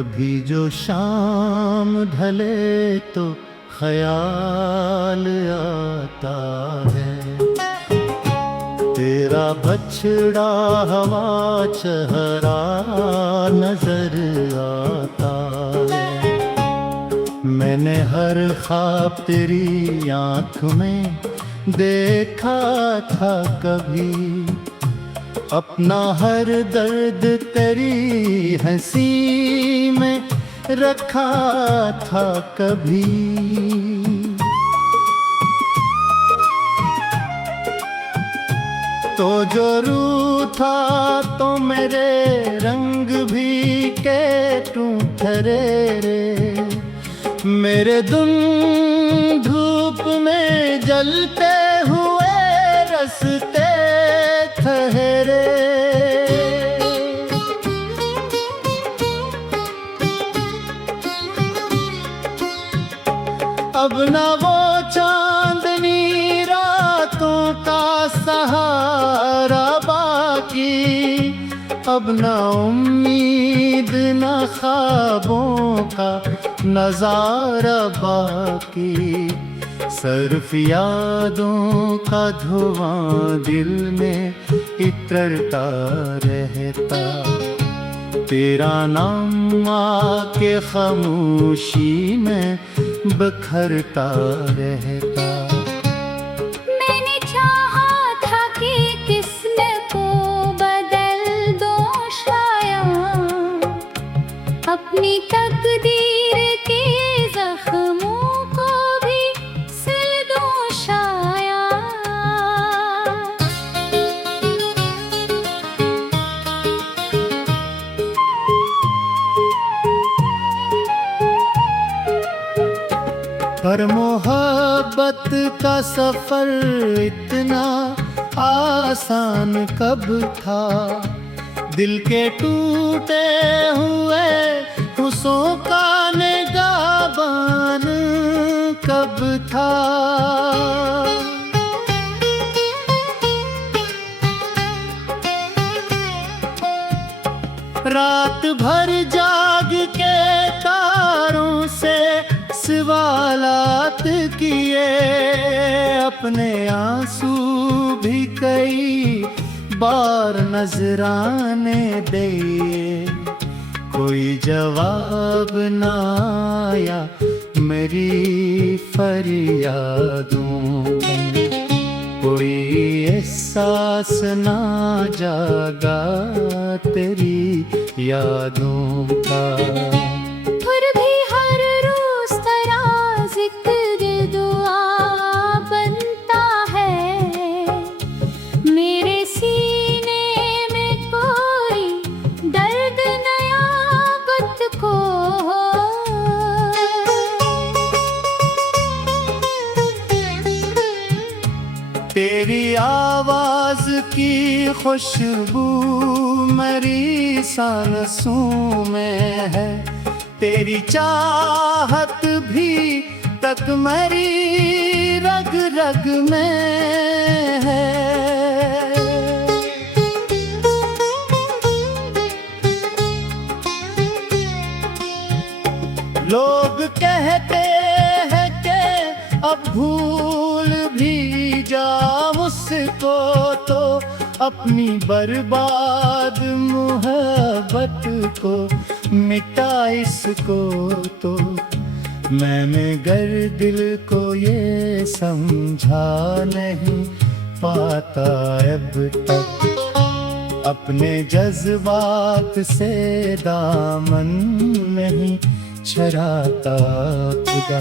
कभी जो शाम ढले तो ख्याल आता है, तेरा बछड़ा हवा चेहरा नजर आता है। मैंने हर ख्वाब तेरी आँख में देखा था कभी, अपना हर दर्द तेरी हंसी में रखा था कभी। तो जो रूठा तो मेरे रंग भी के तू ठहरे रे, मेरे दिन धूप में जलते हुए रस्ते ठहरे। अब ना वो चांदनी रातों का सहारा बाकी, अब ना उम्मीद ना ख्वाबों का नजारा बाकी। सिर्फ यादों का धुआं दिल में इतरता रहता, तेरा नाम आके खामोशी में बिखरता रहता। मैंने चाहा था कि किस्म को बदल दो शायद, अपनी तकदीर के जख्मों को भी सिल दो शायद। पर मोहब्बत का सफर इतना आसान कब था, दिल के टूटे हुए हुस्सों का निगाहबान कब था। रात भर जाग के तारों से सवालात किए, अपने आंसू भी कई बार नजराने दिए, कोई जवाब ना आया मेरी फरियादों, कोई एहसास ना जागा तेरी यादों का। फिर भी हर रोज तेरा जिक्र दुआ बनता है, मेरे सीने में कोई दर्द नया गुत को। तेरी आवाज की खुशबू मेरी सांसों में है, तेरी चाहत भी तक मेरी रग रग में है। लोग कहते हैं कि अब भूल भी जा मुझको, तो अपनी बर्बाद मोहब्बत को मिटा इसको तो। मैंने गर दिल को ये समझा नहीं पाता अब तक, अपने जज्बात से दामन नहीं छुड़ाता खुदा।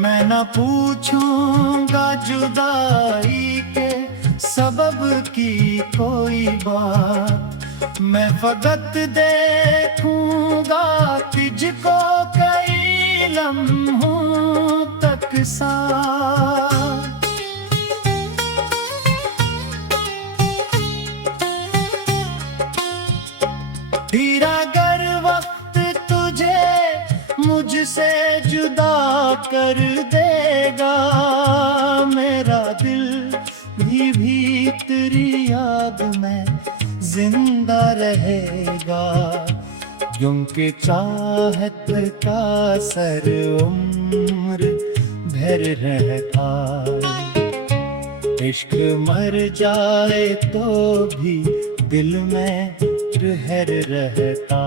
मैं न पूछूंगा जुदाई के सबब की कोई बात, मैं फकत देखूंगा तुझको कई लम्हों तक साथ। फिर अगर वक्त तुझे मुझसे जुदा कर देगा, मेरा दिल भी तेरी याद में जिंदा रहेगा। क्योंकि चाहत का सर उम्र भर रहता, इश्क मर जाए तो भी दिल में रहर रहता।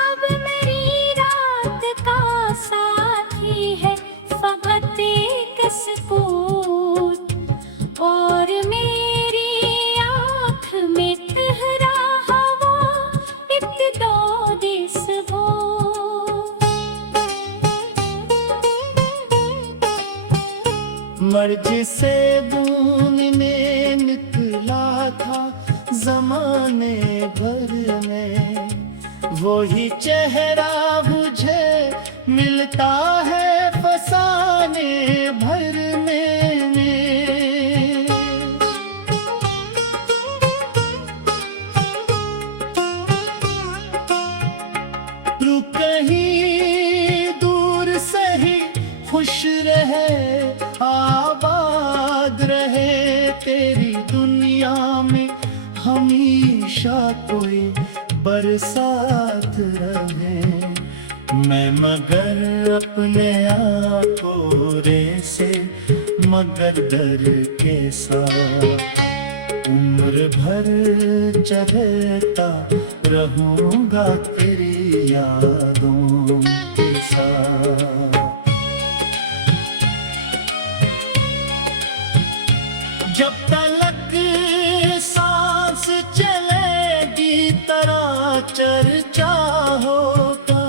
अब मेरी रात का साथी है फकत एक सुकूत, और मेरी आँख में तहरा हवा इब्तिदाद सबूत। मर्ज से दून में निकला था जमाने भर में, वही चेहरा मुझे मिलता है फसाने भर में। तू कहीं दूर से ही खुश रहे, आबाद रहे तेरी दुनिया में, हमेशा कोई बरसात रहे। मैं मगर अपने आकोरे से मगर डर के साथ, उम्र भर चलता रहूंगा तेरी यादों के साथ। जब तलक सांस चलेगी तेरा चर्चा होगा,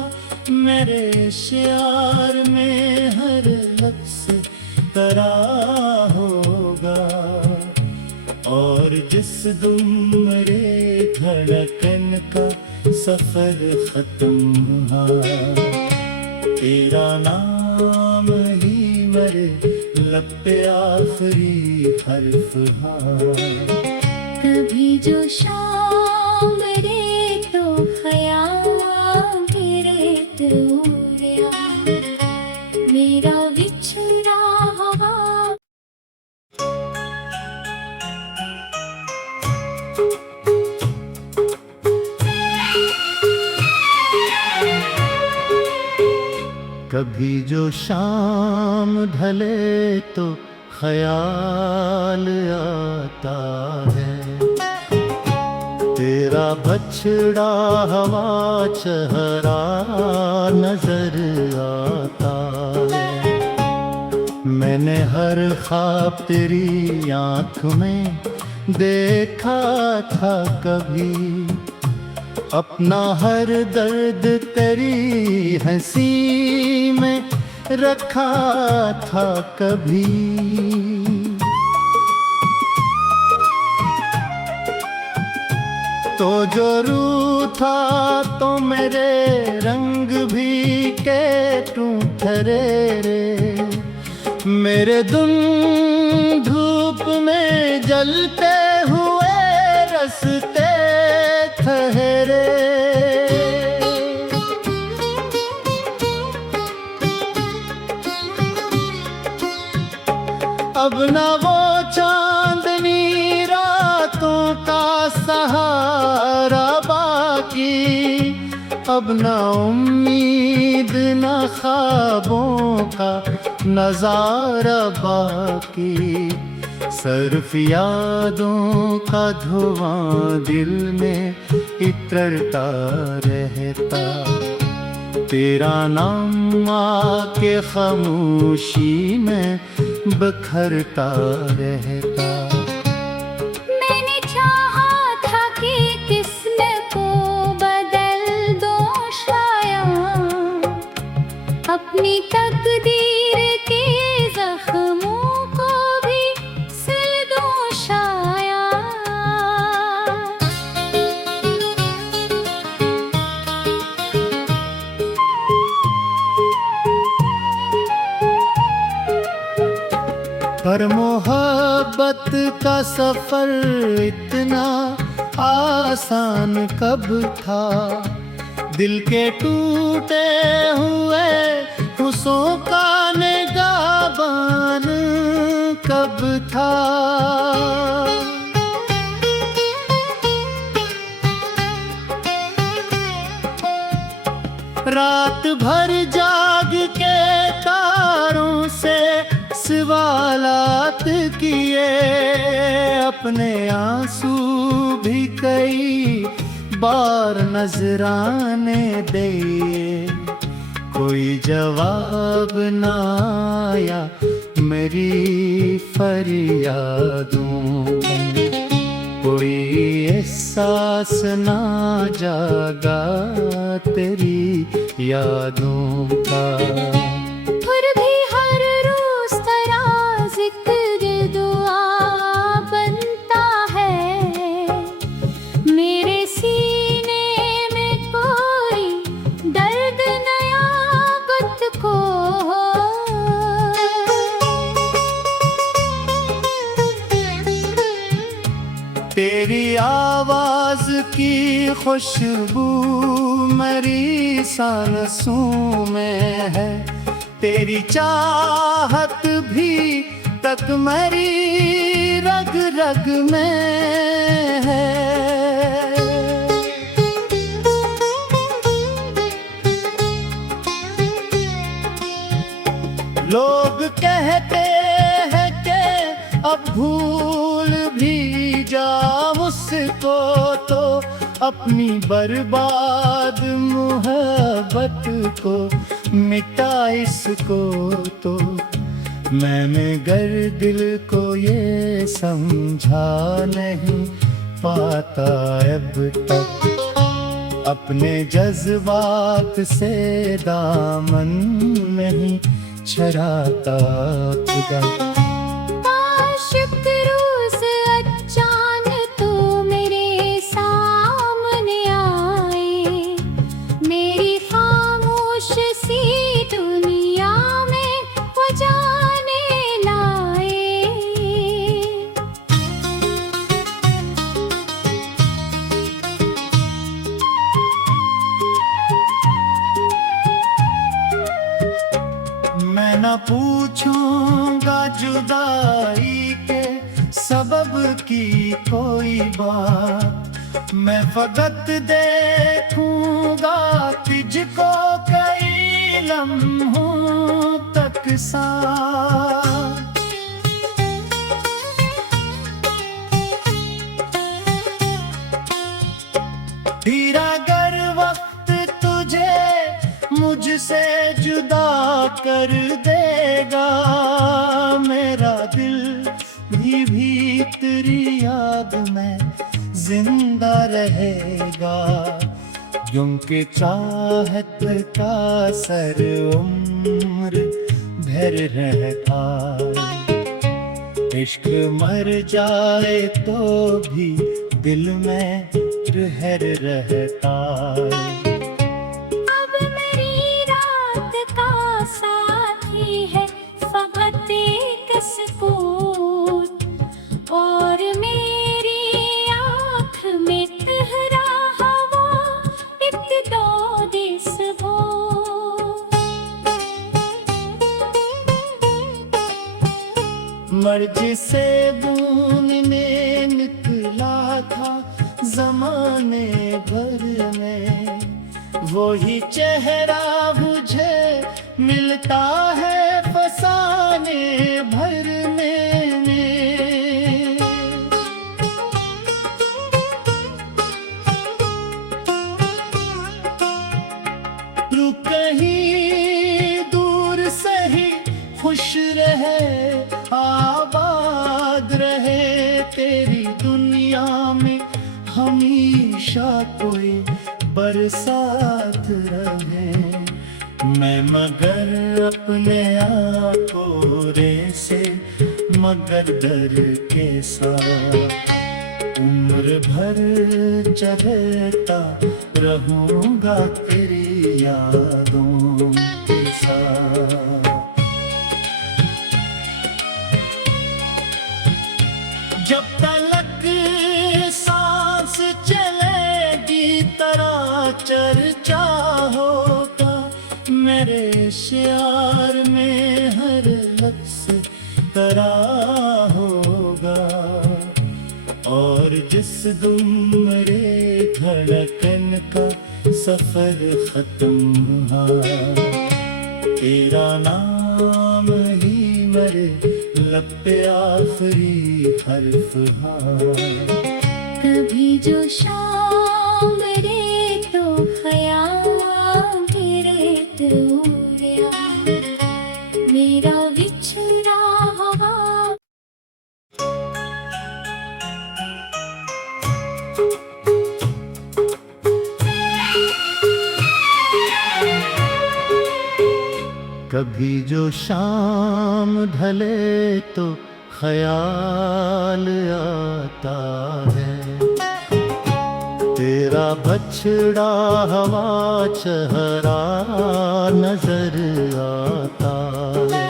मेरे शियार में हर लफ्ज़ तेरा होगा। और जिस दुम मेरे धड़कन का सफर खत्म हुआ, तेरा नाम ही मेरे लब पे आखिरी हर्फ हा। कभी जो शाम रे तो ख्याल गिरे दूरिया, मेरा बिछड़ा हवा। कभी जो शाम ढले तो ख्याल आता है, तेरा बछड़ा हवा चेहरा नजर आता है। मैंने हर ख्वाब तेरी आँख में देखा था कभी, अपना हर दर्द तेरी हंसी में रखा था कभी। तो जो रूठा तो मेरे रंग भी के तू ठहरे रे, मेरे दिन धूप में जलते हुए रस्ते ठहरे। अब न वो चांदनी रातों का सहारा बाकी, अब न उम्मीद न ख्वाबों का नजारा बाकी। सिर्फ यादों का धुआं दिल में इतरता रहता, तेरा नाम आके खामोशी में बिखरता रहता। मैंने चाहा था कि किस्म को बदल दो शायद, अपनी तकदीर के जख्मों को भी सिल दो शायद। पर मोहब्बत का सफर इतना आसान कब था, दिल के टूटे हुए हुस्सों का निगाहबान कब था। रात भर जाग के तारों से सवालात किए, अपने आंसू भी कई बार नजराने दिए, कोई जवाब ना आया मेरी फरियादों, कोई एहसास ना जागा तेरी यादों का। फिर भी हर रोज तेरा जिक्र दुआ बनता है, मेरे सीने में कोई दर्द नया गुत को। तेरी आवाज की खुशबू मेरी सांसों में है, तेरी चाहत भी तक मेरी रग रग में है। लोग कहते हैं कि अब भूल भी जा मुझको, तो अपनी बर्बाद मोहब्बत को मिटा इसको तो। मैंने गर दिल को ये समझा नहीं पाता अब तक, अपने जज्बात से दामन नहीं छड़ाता खुदा। मैं न पूछूंगा जुदाई के सबब की कोई बात, मैं फकत देखूंगा तुझको कई लम्हों तक साथ। फिर अगर वक्त तुझे मुझसे जुदा कर देगा, मेरा दिल भी तेरी याद में जिंदा रहेगा, क्योंकि चाहत का सर उम्र भर रहता, इश्क मर जाए तो भी दिल में रहर रहता। और मेरी आँख में तहरा हवा इब्तिदा दिसबो। मर्जी से बून में निकला था जमाने भर में, वही चेहरा मुझे मिलता है फसाने भर में। तू कहीं दूर से ही खुश रहे, आबाद रहे तेरी दुनिया में, हमेशा कोई बरसात रहे। मैं मगर अपने आकोरे से मगर डर के साथ, उम्र भर चलता रहूंगा तेरी यादों के साथ। जब तलक सांस चलेगी तेरा चर्चा होगा, मेरे शियार में हर लफ्ज़ तेरा होगा। और जिस दुम मेरे धड़कन का सफर खत्म हुआ, तेरा नाम ही मेरे लब पे आखिरी हर्फ हा। कभी जो शाम रे तो ख्याल गिरे तोरिया, मेरा बिछड़ा हवा। कभी जो शाम ढले तो ख्याल आता है, तेरा बछड़ा हवा चेहरा नजर आता है।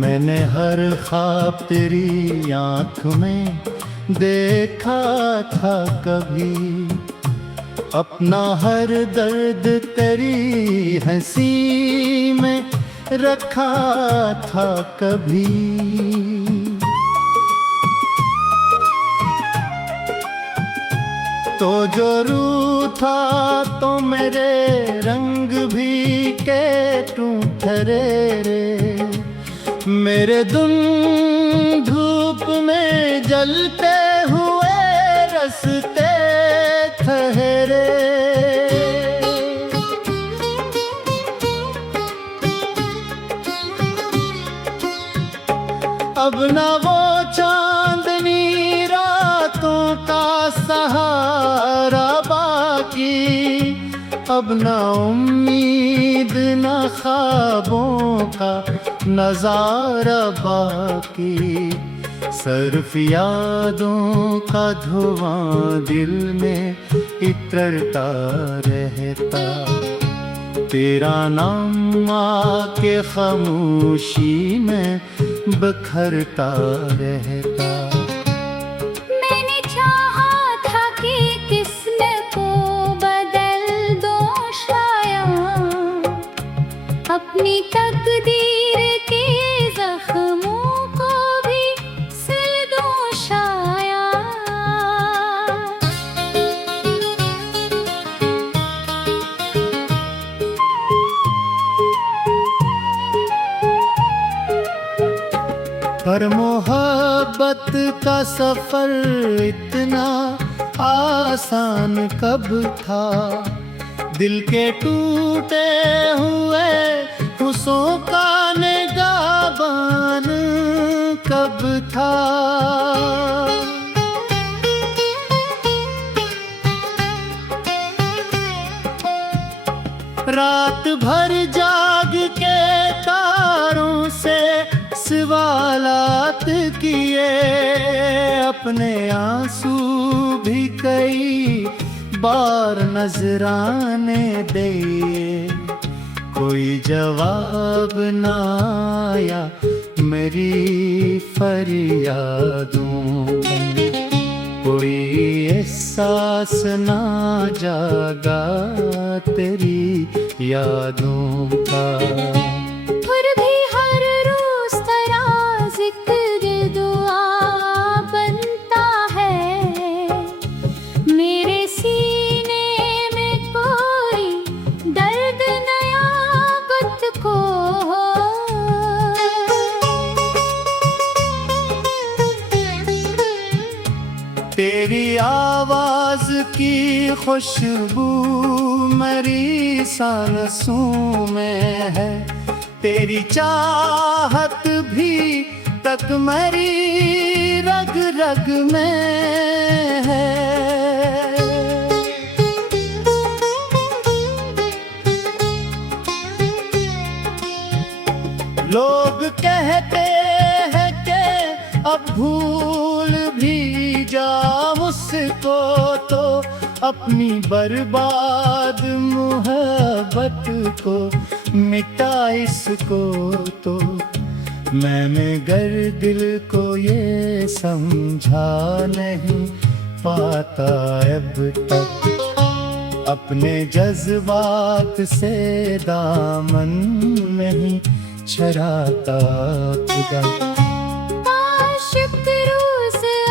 मैंने हर ख्वाब तेरी आँख में देखा था कभी, अपना हर दर्द तेरी हंसी में रखा था कभी। तो जो रूठा तो मेरे रंग भी के तू ठहरे रे, मेरे दिन धूप में जलते हुए रस्ते ठहरे। अब न वो चांदनी रातों का सहारा बाकी, अब न उम्मीद न ख्वाबों का नजारा बाकी। सिर्फ यादों का धुआं दिल में इतरता रहता, तेरा नाम आके खामोशी में बिखरता रहता। मैंने चाहा था कि किस्म को बदल दो शायद, अपनी तकदीर के जख्मों को भी सिल दो शायद। पर मोहब्बत का सफर इतना आसान कब था, दिल के टूटे हुए हुस्सों का निगाहबान कब था। रात भर जाग के तारों से सवालात किए, अपने आंसू भी कई बार नजराने दिए, कोई जवाब ना आया मेरी फरियादों का, कोई एहसास ना जागा तेरी यादों का। फिर भी हर रोज तेरा जिक्र दुआ बनता है, मेरे सीने में कोई दर्द नया बत को। तेरी आवाज की खुशबू मेरी सांसों में है, तेरी चाहत भी तक मेरी रग रग में है। लोग कहते हैं कि अब भूल भी जा मुझको, तो अपनी बर्बाद मोहब्बत को मिटा इसको तो। मैंने गर दिल को ये समझा नहीं पाता अब तक, अपने जज्बात से दामन नहीं छुड़ाता खुदा। शुक्र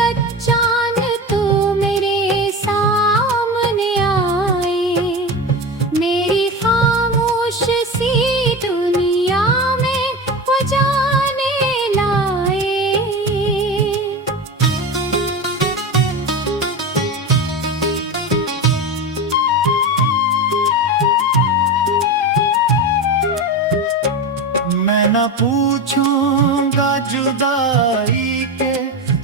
अचानक तो मेरे सामने आए, मेरी खामोश सी दुनिया में वो जाने लाए। मैं न पूछूंगा जुदाई के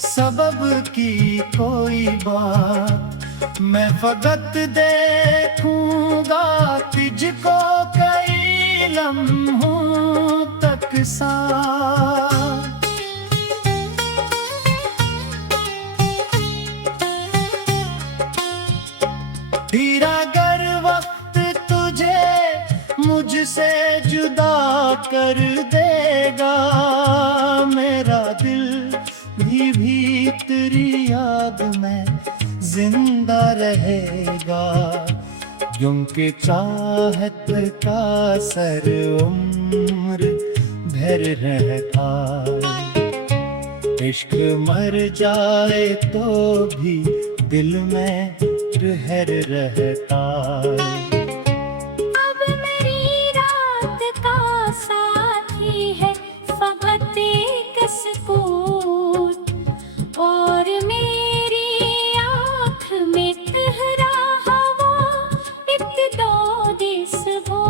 सबब की कोई बात, मैं फकत देखूंगा तुझको कई लम्हों तक साथ। फिर अगर वक्त तुझे मुझसे जुदा कर देगा, मेरा दिल भी तेरी याद में जिंदा रहेगा, क्योंकि चाहत का सर उम्र भर रहता, इश्क मर जाए तो भी दिल में रहर रहता। अब मेरी रात का साथी है फकत एक सुकून, और मेरी आँख में तहरा हवा इब्तिदा दिसबो।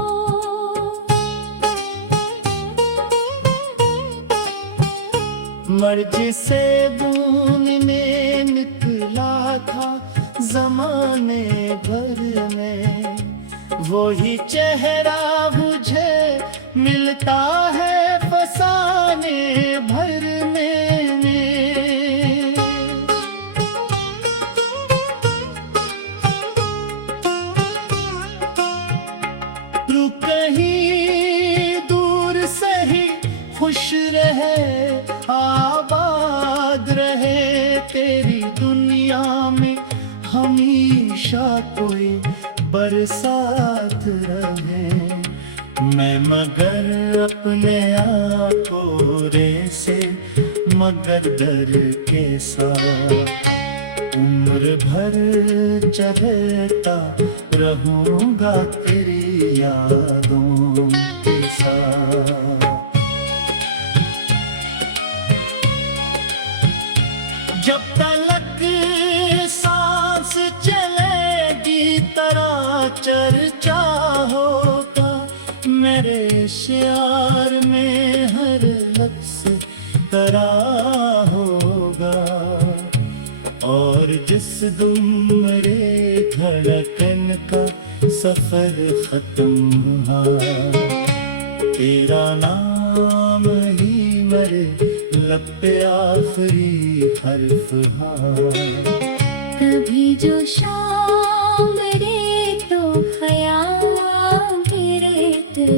मर्जी से बून में निकला था जमाने भर में, वही चेहरा मुझे मिलता है फसाने भर में। तू कहीं दूर से ही खुश रहे, आबाद रहे तेरी दुनिया में, हमेशा कोई बरसात रहे। मैं मगर अपने आकोरे से मगर डर के साथ, उम्र भर चलता रहूंगा तेरी यादों के साथ। जब तलक सांस चलेगी तेरा चर्चा होगा, मेरे शियार में हर लफ्ज़ तेरा होगा, और जिस दिन मेरे धड़कन का सफर खत्म हुआ, तेरा नाम ही मेरे लब पे आखिरी हर्फ हा। कभी जो शाम रे तो ख्याल गिरे तो